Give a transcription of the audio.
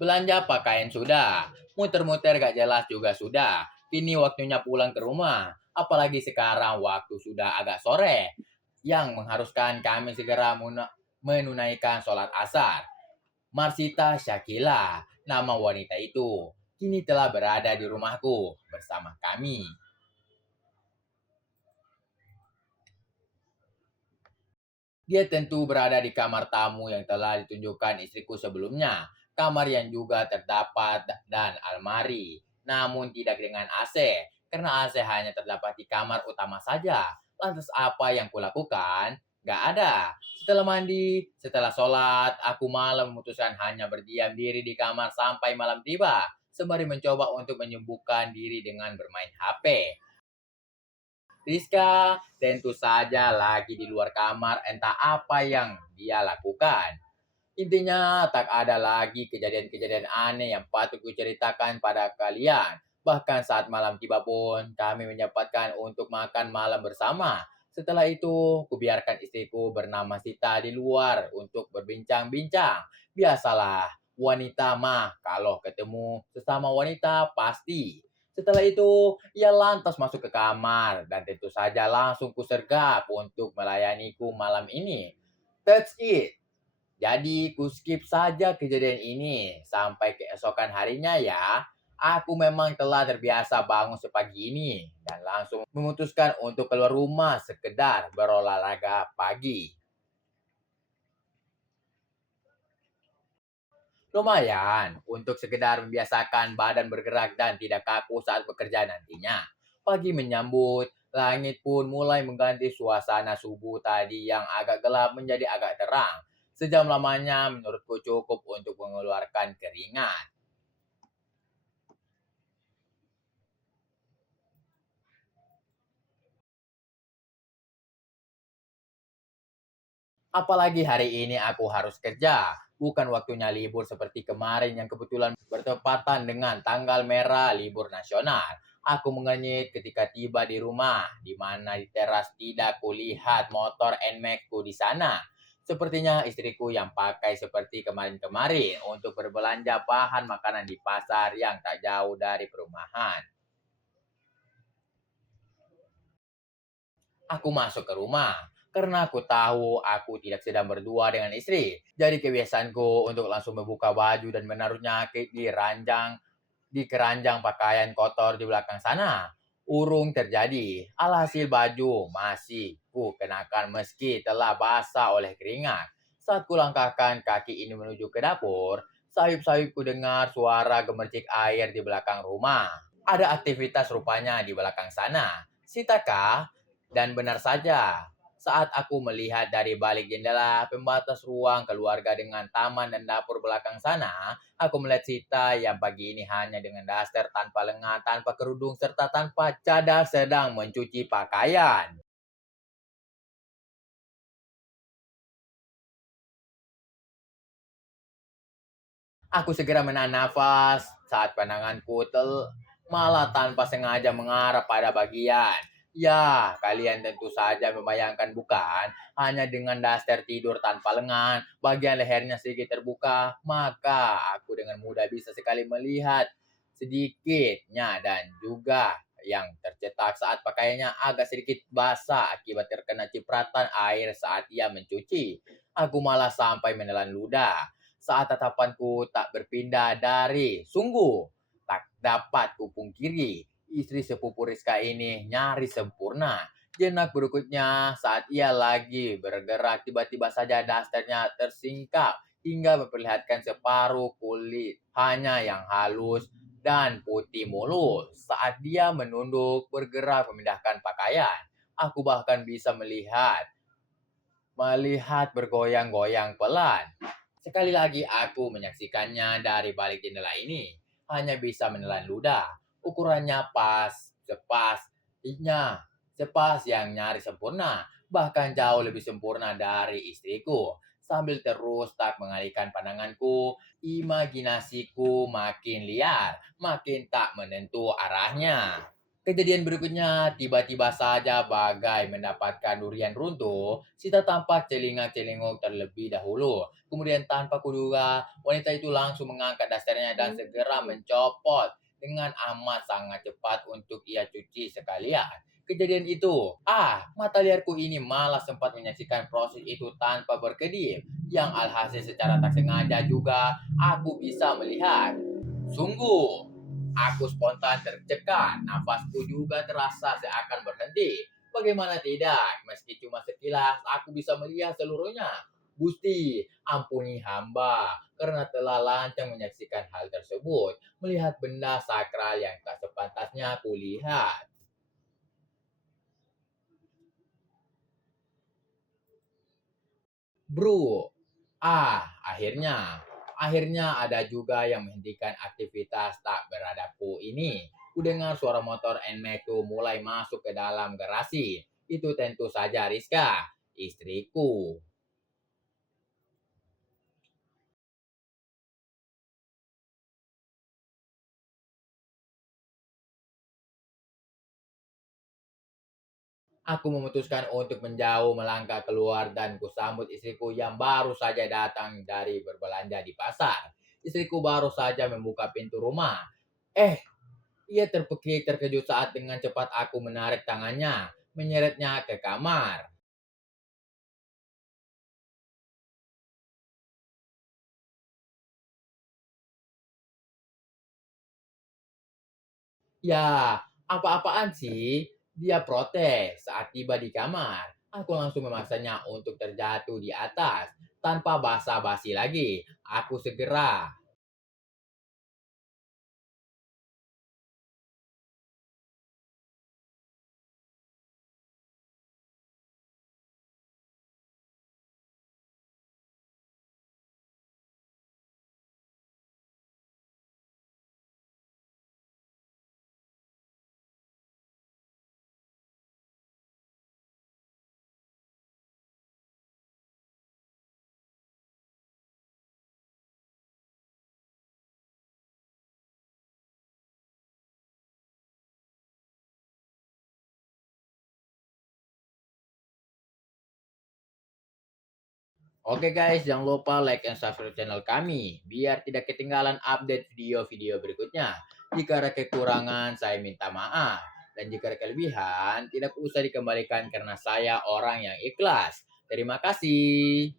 Belanja pakaian sudah, muter-muter gak jelas juga sudah. Kini waktunya pulang ke rumah. Apalagi sekarang waktu sudah agak sore, yang mengharuskan kami segera menunaikan sholat asar. Marsita Syakila, nama wanita itu, kini telah berada di rumahku bersama kami. Dia tentu berada di kamar tamu yang telah ditunjukkan istriku sebelumnya. Kamar yang juga terdapat dan almari. Namun tidak dengan AC, karena AC hanya terdapat di kamar utama saja. Lantas apa yang kulakukan? Gak ada. Setelah mandi, setelah sholat, aku malam memutuskan hanya berdiam diri di kamar sampai malam tiba. Sembari mencoba untuk menyembuhkan diri dengan bermain HP. Rizka tentu saja lagi di luar kamar, entah apa yang dia lakukan. Intinya tak ada lagi kejadian-kejadian aneh yang patut kuceritakan pada kalian. Bahkan saat malam tiba pun kami menyempatkan untuk makan malam bersama. Setelah itu, kubiarkan istriku bernama Sita di luar untuk berbincang-bincang. Biasalah, wanita mah kalau ketemu sesama wanita pasti. Setelah itu, ia lantas masuk ke kamar dan tentu saja langsung kusergap untuk melayaniku malam ini. That's it. Jadi ku skip saja kejadian ini sampai keesokan harinya ya. Aku memang telah terbiasa bangun sepagi ini dan langsung memutuskan untuk keluar rumah sekedar berolahraga pagi. Lumayan untuk sekedar membiasakan badan bergerak dan tidak kaku saat bekerja nantinya. Pagi menyambut, langit pun mulai mengganti suasana subuh tadi yang agak gelap menjadi agak terang. Sejam lamanya menurutku cukup untuk mengeluarkan keringat. Apalagi hari ini aku harus kerja. Bukan waktunya libur seperti kemarin yang kebetulan bertepatan dengan tanggal merah libur nasional. Aku mengenyit ketika tiba di rumah, di mana di teras tidak kulihat motor NMAX-ku di sana. Sepertinya istriku yang pakai seperti kemarin-kemarin untuk berbelanja bahan makanan di pasar yang tak jauh dari perumahan. Aku masuk ke rumah karena aku tahu aku tidak sedang berdua dengan istri. Jadi kebiasaanku untuk langsung membuka baju dan menaruhnya di keranjang pakaian kotor di belakang sana. Urung terjadi. Alhasil baju masih ku kenakan meski telah basah oleh keringat. Saat kulangkahkan kaki ini menuju ke dapur, sayup-sayup ku dengar suara gemercik air di belakang rumah. Ada aktivitas rupanya di belakang sana. Sitakah? Dan benar saja, saat aku melihat dari balik jendela pembatas ruang keluarga dengan taman dan dapur belakang sana, aku melihat Sita yang pagi ini hanya dengan daster tanpa lengan, tanpa kerudung, serta tanpa cadar sedang mencuci pakaian. Aku segera menahan nafas saat pandanganku malah tanpa sengaja mengarah pada bagian. Ya, kalian tentu saja membayangkan bukan? Hanya dengan daster tidur tanpa lengan, bagian lehernya sedikit terbuka, maka aku dengan mudah bisa sekali melihat sedikitnya dan juga yang tercetak saat pakaiannya agak sedikit basah akibat terkena cipratan air saat ia mencuci. Aku malah sampai menelan ludah saat tatapanku tak berpindah dari sungguh tak dapat kupungkiri. Istri sepupu Rizka ini nyaris sempurna. Jenak berikutnya saat ia lagi bergerak tiba-tiba saja dasternya tersingkap hingga memperlihatkan separuh kulit hanya yang halus dan putih mulus. Saat dia menunduk bergerak memindahkan pakaian, aku bahkan bisa melihat bergoyang-goyang pelan. Sekali lagi aku menyaksikannya dari balik jendela ini. Hanya bisa menelan ludah. Ukurannya sepas yang nyaris sempurna. Bahkan jauh lebih sempurna dari istriku. Sambil terus tak mengalihkan pandanganku, imajinasiku makin liar, makin tak menentu arahnya. Kejadian berikutnya, tiba-tiba saja bagai mendapatkan durian runtuh, Sita tampak celingak-celinguk terlebih dahulu. Kemudian tanpa kuduga, wanita itu langsung mengangkat dasarnya dan segera mencopot dengan amat sangat cepat untuk ia cuci sekalian. Kejadian itu, mata liarku ini malah sempat menyaksikan proses itu tanpa berkedip. Yang alhasil secara tak sengaja juga aku bisa melihat. Sungguh, aku spontan tercekat, nafasku juga terasa seakan berhenti. Bagaimana tidak, meski cuma sekilas, aku bisa melihat seluruhnya. Gusti, ampuni hamba, karena telah lancang menyaksikan hal tersebut. Melihat benda sakral yang tak sepantasnya kulihat. Bro, akhirnya. Akhirnya ada juga yang menghentikan aktivitas tak beradabku ini. Kudengar suara motor Nmax mulai masuk ke dalam garasi. Itu tentu saja Rizka, istriku. Aku memutuskan untuk menjauh melangkah keluar dan kusambut istriku yang baru saja datang dari berbelanja di pasar. Istriku baru saja membuka pintu rumah. Eh, ia terpekik terkejut saat dengan cepat aku menarik tangannya, menyeretnya ke kamar. Ya, apa-apaan sih? Dia protes saat tiba di kamar. Aku langsung memaksanya untuk terjatuh di atas. Tanpa basa-basi lagi, aku segera. Oke guys, jangan lupa like dan subscribe channel kami biar tidak ketinggalan update video-video berikutnya. Jika ada kekurangan, saya minta maaf. Dan jika ada kelebihan, tidak usah dikembalikan karena saya orang yang ikhlas. Terima kasih.